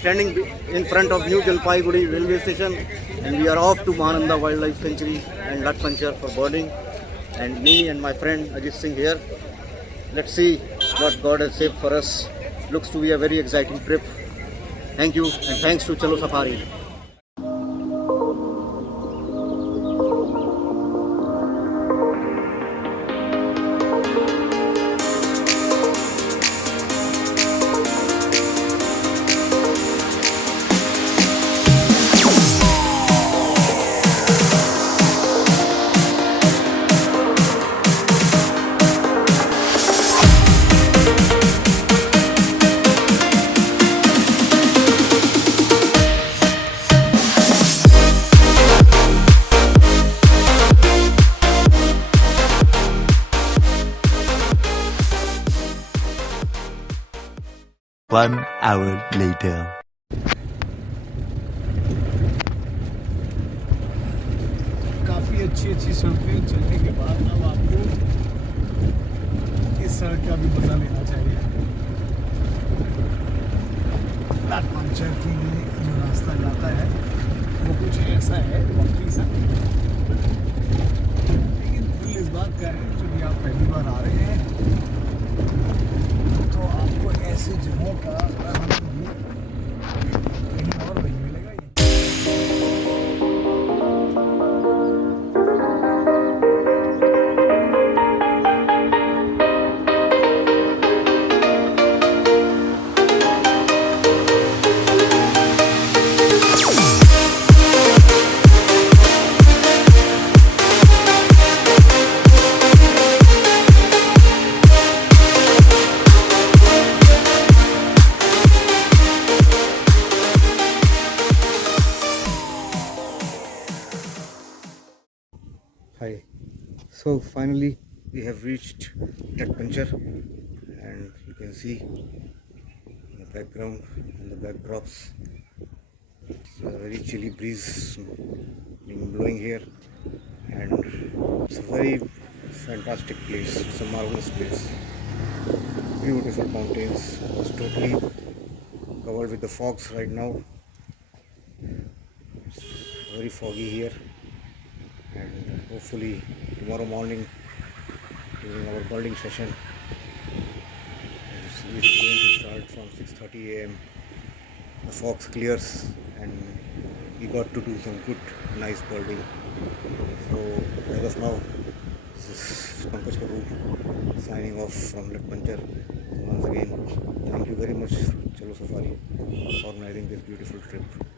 standing in front of New Jalpaiguri railway station, and we are off to Mahananda Wildlife Sanctuary and Latpanchar for boarding. And me and my friend Ajit Singh here. Let's see what God has saved for us. Looks to be a very exciting trip. Thank you, and thanks to Chalo Safari. One hour later. काफी अच्छी सड़कें चलने के बाद अब आपको इस सड़क का भी मजा लेना चाहिए। लाटपंचर की जो रास्ता जाता है वो कुछ ऐसा है वक्री सा, लेकिन दिल इस बात का है जब आप पहली बार आ रहे हैं तो आपको ऐसे जगहों का आनंद भी कहीं और नहीं मिलेगा। Hi. So finally we have reached Latpanchar, and you can see in the background and the backdrops it's a very chilly breeze being blowing here, and it's a very fantastic place. It's a marvelous place. Beautiful mountains. It's totally covered with the fogs right now. It's very foggy here, and hopefully tomorrow morning during our birding session it is going to start from 6:30 a.m. The fog clears and we got to do some good nice birding. So as of now, this is Pankaj Kapoor signing off from Latpanchar. Once again, thank you very much Chalo Safari for organizing this beautiful trip.